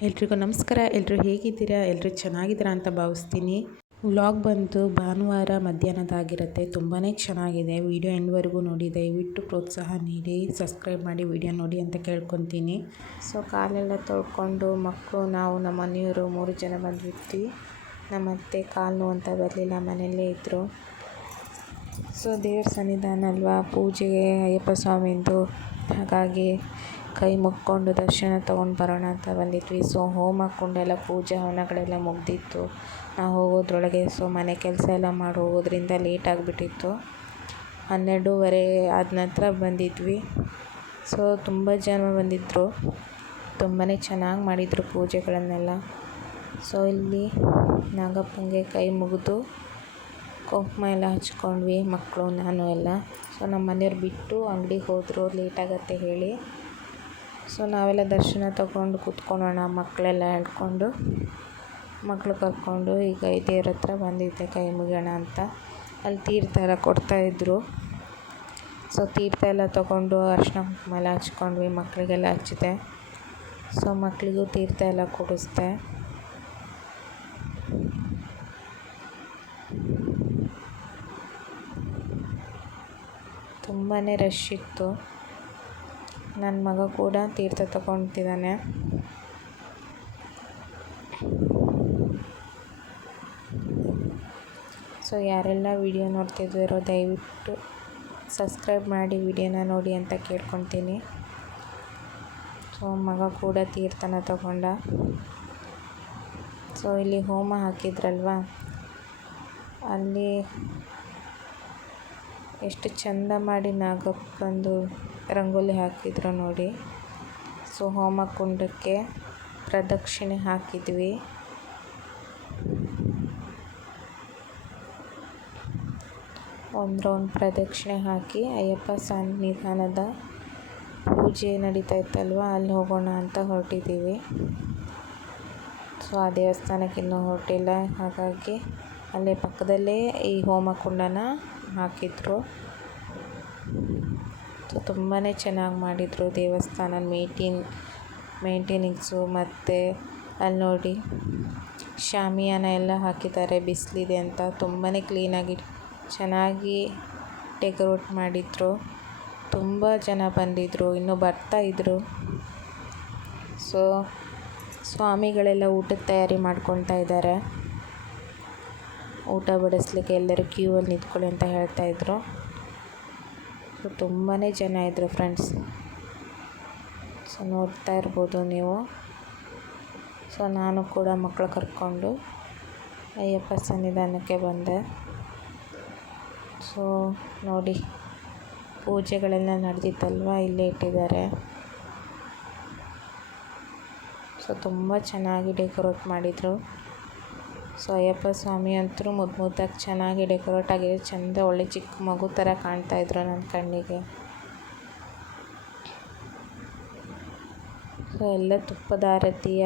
ಎಲ್ರಿಗೂ ನಮಸ್ಕಾರ. ಎಲ್ಲರೂ ಹೇಗಿದ್ದೀರಾ? ಎಲ್ಲರೂ ಚೆನ್ನಾಗಿದ್ದೀರಾ ಅಂತ ಭಾವಿಸ್ತೀನಿ. ವ್ಲಾಗ್ ಬಂತು ಭಾನುವಾರ ಮಧ್ಯಾಹ್ನದಾಗಿರುತ್ತೆ ತುಂಬಾ ಚೆನ್ನಾಗಿದೆ. ವಿಡಿಯೋ ಎಂಡ್ವರೆಗೂ ನೋಡಿ, ದಯವಿಟ್ಟು ಪ್ರೋತ್ಸಾಹ ನೀಡಿ, ಸಬ್ಸ್ಕ್ರೈಬ್ ಮಾಡಿ, ವಿಡಿಯೋ ನೋಡಿ ಅಂತ ಕೇಳ್ಕೊತೀನಿ. ಸೊ, ಕಾಲೆಲ್ಲ ತೊಳ್ಕೊಂಡು ಮಕ್ಕಳು, ನಾವು ನಮ್ಮ ಮನೆಯವರು ಮೂರು ಜನ ಬಂದಿರ್ತೀವಿ ನಮ್ಮ ಅತ್ತೆ ಕಾಲು ನೋವು ಅಂತ ಬರಲಿಲ್ಲ, ಮನೆಯಲ್ಲೇ ಇದ್ದರು ಸೊ ದೇವ್ರ ಸನ್ನಿಧಾನ ಅಲ್ವಾ? ಪೂಜೆಗೆ ಅಯ್ಯಪ್ಪ ಸ್ವಾಮಿಂದು ಹಾಗಾಗಿ ಕೈ ಮುಕ್ಕೊಂಡು ದರ್ಶನ ತೊಗೊಂಡು ಬರೋಣ ಅಂತ ಬಂದಿದ್ವಿ. ಸೊ ಹೋಮ ಕುಂಡೆಲ್ಲ, ಪೂಜೆ ಹವನಗಳೆಲ್ಲ ಮುಗ್ದಿತ್ತು. ನಾವು ಹೋಗೋದ್ರೊಳಗೆ ಸೊ ಮನೆ ಕೆಲಸ ಎಲ್ಲ ಮಾಡಿ ಹೋಗೋದ್ರಿಂದ ಲೇಟ್ ಆಗಿಬಿಟ್ಟಿತ್ತು. ಹನ್ನೆರಡೂವರೆ ಆದ ನಂತರ ಬಂದಿದ್ವಿ. ಸೊ ತುಂಬ ಜನ ಬಂದಿದ್ದರು ತುಂಬಾ ಚೆನ್ನಾಗಿ ಮಾಡಿದರು ಪೂಜೆಗಳನ್ನೆಲ್ಲ. ಸೊ ಇಲ್ಲಿ ನಾಗಪ್ಪಂಗೆ ಕೈ ಮುಗಿದು ಕುಂಕುಮ ಎಲ್ಲ ಹಚ್ಕೊಂಡ್ವಿ, ಮಕ್ಕಳು, ನಾನು ಎಲ್ಲ. ಸೊ ನಮ್ಮ ಮನೆಯವ್ರು ಬಿಟ್ಟು ಅಂಗಡಿಗೆ ಹೋದರು ಲೇಟ್ ಆಗತ್ತೆ ಹೇಳಿ. ಸೊ ನಾವೆಲ್ಲ ದರ್ಶನ ತಗೊಂಡು ಕುತ್ಕೊಳೋಣ ಮಕ್ಕಳೆಲ್ಲ ಹೇಳ್ಕೊಂಡು. ಮಕ್ಕಳು ಕರ್ಕೊಂಡು ಈಗ ದೇವ್ರ ಹತ್ರ ಬಂದಿದ್ದೆ, ಕೈ ಮುಗಿಯೋಣ ಅಂತ. ಅಲ್ಲಿ ತೀರ್ಥ ಎಲ್ಲ ಕೊಡ್ತಾಯಿದ್ರು ಸೊ ತೀರ್ಥ ಎಲ್ಲ ತೊಗೊಂಡು ಅರ್ಶಿನ ಕುಂಕುಮ ಎಲ್ಲ ಹಚ್ಕೊಂಡ್ವಿ, ಮಕ್ಕಳಿಗೆಲ್ಲ ಹಚ್ಚಿದೆ. ಸೊ ಮಕ್ಕಳಿಗೂ ತೀರ್ಥ ಎಲ್ಲ ಕೊಡಿಸ್ದೆ. ತುಂಬಾ ರಶ್ ಇತ್ತು. ನನ್ನ ಮಗ ಕೂಡ ತೀರ್ಥ ತಗೊತಿದ್ದಾನೆ ಸೊ ಯಾರೆಲ್ಲ ವಿಡಿಯೋ ನೋಡ್ತಿದ್ದೀರೋ ದಯವಿಟ್ಟು ಸಬ್ಸ್ಕ್ರೈಬ್ ಮಾಡಿ ವಿಡಿಯೋನ ನೋಡಿ ಅಂತ ಕೇಳ್ಕೊತೀನಿ. ಸೊ ಮಗ ಕೂಡ ತೀರ್ಥನ ತಗೊಂಡ. ಸೊ ಇಲ್ಲಿ ಹೋಮ ಹಾಕಿದ್ರಲ್ವಾ? ಅಲ್ಲಿ ಎಷ್ಟು ಚಂದ ಮಾಡಿ ನಾಗಪ್ಪಂದು ರಂಗೋಲಿ ಹಾಕಿದ್ರು ನೋಡಿ. ಸೊ ಹೋಮ ಕುಂಡಕ್ಕೆ ಪ್ರದಕ್ಷಿಣೆ ಹಾಕಿದ್ವಿ. ಒಂದು ರೌಂಡ್ ಪ್ರದಕ್ಷಿಣೆ ಹಾಕಿ ಅಯ್ಯಪ್ಪ ಸನ್ನಿಧಾನದ ಪೂಜೆ ನಡೀತಾ ಇತ್ತಲ್ವ, ಅಲ್ಲಿ ಹೋಗೋಣ ಅಂತ ಹೊರಟಿದ್ದೀವಿ. ಸೊ, ಆ ದೇವಸ್ಥಾನಕ್ಕೆ ಇನ್ನೂ ಹೊರಟಿಲ್ಲ. ಹಾಗಾಗಿ ಅಲ್ಲೇ ಪಕ್ಕದಲ್ಲೇ ಈ ಹೋಮಕುಂಡನ ಹಾಕಿದ್ರು. ತುಂಬಾ ಚೆನ್ನಾಗಿ ಮಾಡಿದರು ದೇವಸ್ಥಾನ ಮೇಟಿನ್, ಮೇಂಟೆನಿಂಗ್ಸು ಮತ್ತು ಅಲ್ಲಿ ನೋಡಿ ಶಾಮಿಯಾನ ಎಲ್ಲ ಹಾಕಿದ್ದಾರೆ, ಬಿಸಿಲಿದೆ ಅಂತ. ತುಂಬಾ ಕ್ಲೀನಾಗಿ ಚೆನ್ನಾಗಿ ಡೆಕೋರೇಟ್ ಮಾಡಿದ್ರು. ತುಂಬ ಜನ ಬಂದಿದ್ದರು ಇನ್ನೂ ಬರ್ತಾಯಿದ್ರು ಸೊ ಸ್ವಾಮಿಗಳೆಲ್ಲ ಊಟದ ತಯಾರಿ ಮಾಡ್ಕೊತಾ ಇದ್ದಾರೆ. ಊಟ ಬಡಿಸ್ಲಿಕ್ಕೆ ಎಲ್ಲರೂ ಕ್ಯೂ ಅಲ್ಲಿ ನಿಂತ್ಕೊಳ್ಳಿ ಅಂತ ಹೇಳ್ತಾಯಿದ್ರು ಸೊ ತುಂಬಾ ಜನ ಇದ್ದರು ಫ್ರೆಂಡ್ಸ್. ಸೊ, ನೋಡ್ತಾ ಇರ್ಬೋದು ನೀವು. ಸೊ, ನಾನು ಕೂಡ ಮಕ್ಕಳು ಕರ್ಕೊಂಡು ಅಯ್ಯಪ್ಪ ಸನ್ನಿಧಾನಕ್ಕೆ ಬಂದೆ. ಸೊ, ನೋಡಿ, ಪೂಜೆಗಳೆಲ್ಲ ನಡೆದಿತ್ತಲ್ವ? ಇಲ್ಲೇ ಇಟ್ಟಿದ್ದಾರೆ. ಸೊ, ತುಂಬ ಚೆನ್ನಾಗಿ ಡೆಕೋರೇಟ್ ಮಾಡಿದರು. ಸೊ ಅಯ್ಯಪ್ಪ ಸ್ವಾಮಿ ಅಂತೂ ಮುದ್ದು ಮುದ್ದಾಗಿ ಚೆನ್ನಾಗಿ ಡೆಕೋರೇಟ್ ಆಗಿದೆ ಚೆಂದ ಒಳ್ಳೆ ಚಿಕ್ಕ ಮಗು ಥರ ಕಾಣ್ತಾಯಿದ್ರು ನನ್ನ ಕಣ್ಣಿಗೆ. ಸೊ ಎಲ್ಲ ತುಪ್ಪದ ಆರತಿಯ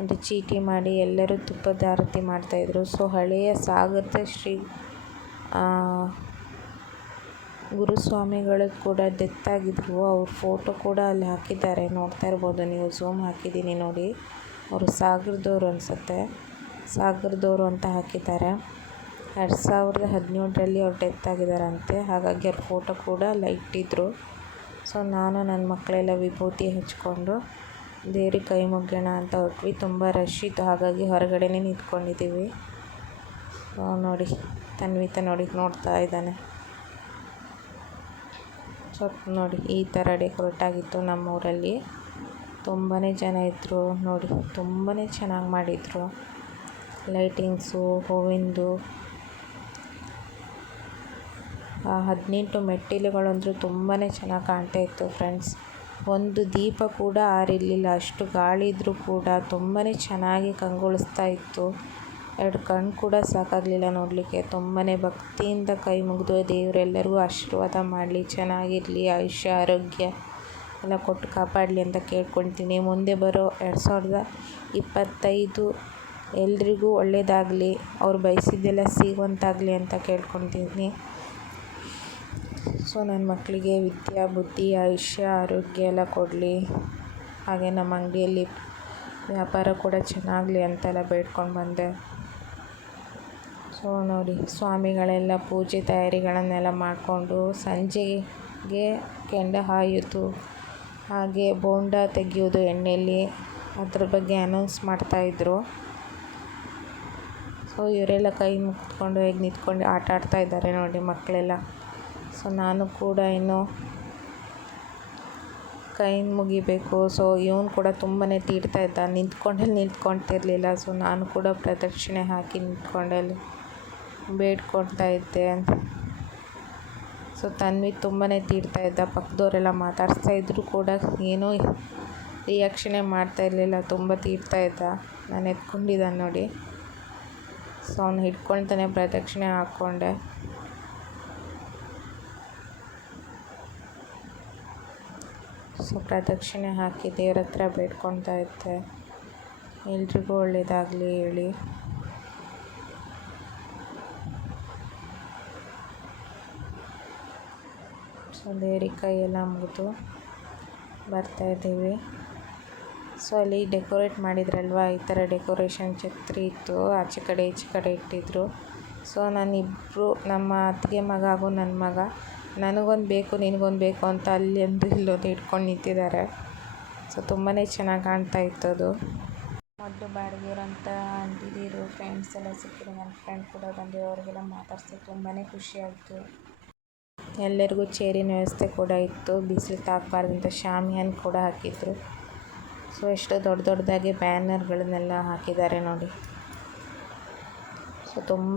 ಒಂದು ಚೀಟಿ ಮಾಡಿ ಎಲ್ಲರೂ ತುಪ್ಪದ ಆರತಿ ಮಾಡ್ತಾಯಿದ್ರು ಸೊ ಹಳೆಯ ಸಾಗರದ ಶ್ರೀ ಗುರುಸ್ವಾಮಿಗಳು ಕೂಡ ಡೆತ್ ಆಗಿದ್ರು. ಅವ್ರ ಫೋಟೋ ಕೂಡ ಅಲ್ಲಿ ಹಾಕಿದ್ದಾರೆ. ನೋಡ್ತಾ ಇರ್ಬೋದು ನೀವು, ಝೂಮ್ ಹಾಕಿದ್ದೀನಿ ನೋಡಿ. ಅವರು ಸಾಗರದವ್ರು ಅನಿಸುತ್ತೆ. ಸಾಗರದವರು ಅಂತ ಹಾಕಿದ್ದಾರೆ. ಎರಡು ಸಾವಿರದ ಹದಿನೇಳರಲ್ಲಿ ಅವ್ರು ಡೆತ್ ಆಗಿದ್ದಾರಂತೆ. ಹಾಗಾಗಿ ಅವ್ರ ಫೋಟೋ ಕೂಡ ಇಟ್ಟಿದ್ದರು ಸೊ, ನಾನು ನನ್ನ ಮಕ್ಕಳೆಲ್ಲ ವಿಭೂತಿ ಹಚ್ಕೊಂಡು, ದೇವ್ರಿಗೆ ಕೈ ಮುಗ್ಯೋಣ ಅಂತ ಹೊರಟ್ವಿ. ತುಂಬ ರಶ್ ಇತ್ತು. ಹಾಗಾಗಿ ಹೊರಗಡೆನೇ ನಿಂತ್ಕೊಂಡಿದ್ದೀವಿ. ನೋಡಿ, ತನ್ವಿತ ನೋಡಿ, ನೋಡ್ತಾ ಇದ್ದಾನೆ. ಸೊ ನೋಡಿ, ಈ ಥರ ಡೆಕೋರೇಟ್ ಆಗಿತ್ತು ನಮ್ಮ ಊರಲ್ಲಿ ತುಂಬಾ ಜನ ಇದ್ದರು ನೋಡಿ. ತುಂಬಾ ಚೆನ್ನಾಗಿ ಮಾಡಿದರು. ಲೈಟಿಂಗ್ಸು, ಹೂವಿಂದು. ಹದಿನೆಂಟು ಮೆಟ್ಟಿಲುಗಳಂತೂ ತುಂಬಾ ಚೆನ್ನಾಗಿ ಕಾಣ್ತಾ ಇತ್ತು ಫ್ರೆಂಡ್ಸ್. ಒಂದು ದೀಪ ಕೂಡ ಆರಿರಲಿಲ್ಲ. ಅಷ್ಟು ಗಾಳಿ ಇದ್ದರೂ ಕೂಡ ತುಂಬಾ ಚೆನ್ನಾಗಿ ಕಂಗೊಳಿಸ್ತಾ ಇತ್ತು. ಎರಡು ಕಣ್ಣು ಕೂಡ ಸಾಕಾಗಲಿಲ್ಲ ನೋಡಲಿಕ್ಕೆ. ತುಂಬಾ ಭಕ್ತಿಯಿಂದ ಕೈ ಮುಗಿದು ದೇವರೆಲ್ಲರಿಗೂ ಆಶೀರ್ವಾದ ಮಾಡಲಿ, ಚೆನ್ನಾಗಿರಲಿ, ಆಯುಷ್ಯ, ಆರೋಗ್ಯ ಎಲ್ಲ ಕೊಟ್ಟು ಕಾಪಾಡಲಿ ಅಂತ ಕೇಳ್ಕೊಳ್ತೀನಿ. ಮುಂದೆ ಬರೋ ಎರಡು ಸಾವಿರದ ಇಪ್ಪತ್ತೈದು ಎಲ್ರಿಗೂ ಒಳ್ಳೆಯದಾಗಲಿ ಅವ್ರು ಬಯಸಿದ್ದೆಲ್ಲ ಸಿಗುವಂತಾಗಲಿ ಅಂತ ಕೇಳ್ಕೊತೀನಿ ಸೊ ನನ್ನ ಮಕ್ಕಳಿಗೆ ವಿದ್ಯಾ, ಬುದ್ಧಿ, ಆಯುಷ್ಯ, ಆರೋಗ್ಯ ಎಲ್ಲ ಕೊಡಲಿ. ಹಾಗೆ ನಮ್ಮ ಅಂಗಡಿಯಲ್ಲಿ ವ್ಯಾಪಾರ ಕೂಡ ಚೆನ್ನಾಗಲಿ ಅಂತೆಲ್ಲ ಬೇಡ್ಕೊಂಡು ಬಂದೆ. ಸೊ, ನೋಡಿ, ಸ್ವಾಮಿಗಳೆಲ್ಲ ಪೂಜೆ ತಯಾರಿಗಳನ್ನೆಲ್ಲ ಮಾಡಿಕೊಂಡು ಸಂಜೆಗೆ ಕೆಂಡ ಹಾಯಿತು ಹಾಗೆ ಬೋಂಡ ತೆಗೆಯೋದು ಎಣ್ಣೆಯಲ್ಲಿ ಅದ್ರ ಬಗ್ಗೆ ಅನೌನ್ಸ್ ಮಾಡ್ತಾಯಿದ್ರು ಇವರೆಲ್ಲ ಕೈ ಮುಗಿದ್ಕೊಂಡು ಹೇಗೆ ನಿಂತ್ಕೊಂಡು ಆಟ ಆಡ್ತಾ ಇದ್ದಾರೆ ನೋಡಿ ಮಕ್ಕಳೆಲ್ಲ. ಸೊ ನಾನು ಕೂಡ ಇನ್ನು ಕೈ ಮುಗಿಬೇಕು. ಸೊ ಇವನು ಕೂಡ ತುಂಬಾ ತೀಡ್ತಾ ಇದ್ದ ನಿಂತ್ಕೊಂಡಲ್ಲಿ ನಿಂತ್ಕೊಳ್ತಿರ್ಲಿಲ್ಲ ಸೊ ನಾನು ಕೂಡ ಪ್ರದಕ್ಷಿಣೆ ಹಾಕಿ ನಿಂತ್ಕೊಂಡಲ್ಲಿ ಬೇಡ್ಕೊಳ್ತಾ ಇದ್ದೆ. ಸೊ ತನ್ವಿ ತುಂಬಾ ತೀಡ್ತಾ ಇದ್ದ. ಪಕ್ಕದವರೆಲ್ಲ ಮಾತಾಡಿಸ್ತಾ ಇದ್ದರೂ ಕೂಡ ಏನೂ ರಿಯಾಕ್ಷನೇ ಮಾಡ್ತಾ ಇರಲಿಲ್ಲ. ತುಂಬ ತೀಡ್ತಾ ಇದ್ದ. ನಾನು ಎತ್ಕೊಂಡಿದ್ದಾನೆ ನೋಡಿ. ಸೊ ಅವ್ನು ಹಿಡ್ಕೊಳ್ತಾನೆ ಪ್ರದಕ್ಷಿಣೆ ಹಾಕ್ಕೊಂಡೆ. ಸೊ, ಪ್ರದಕ್ಷಿಣೆ ಹಾಕಿ ದೇವ್ರ ಹತ್ರ ಬೇಡ್ಕೊಳ್ತಾ ಇದ್ದೆ. ಎಲ್ರಿಗೂ ಒಳ್ಳೆಯದಾಗಲಿ ಹೇಳಿ. ಸೊ, ದೇವ್ರಿಗೆ ಕೈಯೆಲ್ಲ ಮುಗಿದು ಬರ್ತಾಯಿದ್ದೀವಿ ಸೊ ಅಲ್ಲಿ ಡೆಕೋರೇಟ್ ಮಾಡಿದ್ರಲ್ವಾ? ಈ ಥರ ಡೆಕೋರೇಷನ್ ಛತ್ರಿ ಇತ್ತು. ಆಚೆ ಕಡೆ, ಈಚೆ ಕಡೆ ಇಟ್ಟಿದ್ರು. ಸೊ ನಾನಿಬ್ಬರು ನಮ್ಮ ಅತ್ತಿಗೆ ಮಗ ಹಾಗೂ ನನ್ನ ಮಗ, ನನಗೊಂದು ಬೇಕು, ನಿನಗೊಂದು ಬೇಕು ಅಂತ ಅಲ್ಲಿ ಒಂದು ಇಲ್ಲೊಂದು ಇಟ್ಕೊಂಡು ನಿಂತಿದ್ದಾರೆ. ಸೊ ತುಂಬಾ ಚೆನ್ನಾಗಿ ಕಾಣ್ತಾ ಇತ್ತು ಅದು. ಮೊದಲು ಬಾಡಿಗೆ ಇರೋಂಥ ಅಂಟಿದಿರು ಫ್ರೆಂಡ್ಸ್ ಎಲ್ಲ ಸಿಕ್ಕಿದ್ರು. ನನ್ನ ಫ್ರೆಂಡ್ ಕೂಡ ಬಂದಿರೋ ಅವರಿಗೆಲ್ಲ ಮಾತಾಡ್ಸಿ ತುಂಬಾ ಖುಷಿ ಆಯಿತು. ಎಲ್ಲರಿಗೂ ಚೇರಿನ ವ್ಯವಸ್ಥೆ ಕೂಡ ಇತ್ತು. ಬಿಸಿಲು ತಾಕಬಾರ್ದಂತ ಶಾಮಿಯಾನ ಕೂಡ ಹಾಕಿದ್ರು. ಸೊ ಎಷ್ಟು ದೊಡ್ಡ ದೊಡ್ಡದಾಗಿ ಬ್ಯಾನರ್ಗಳನ್ನೆಲ್ಲ ಹಾಕಿದ್ದಾರೆ ನೋಡಿ. ಸೊ ತುಂಬ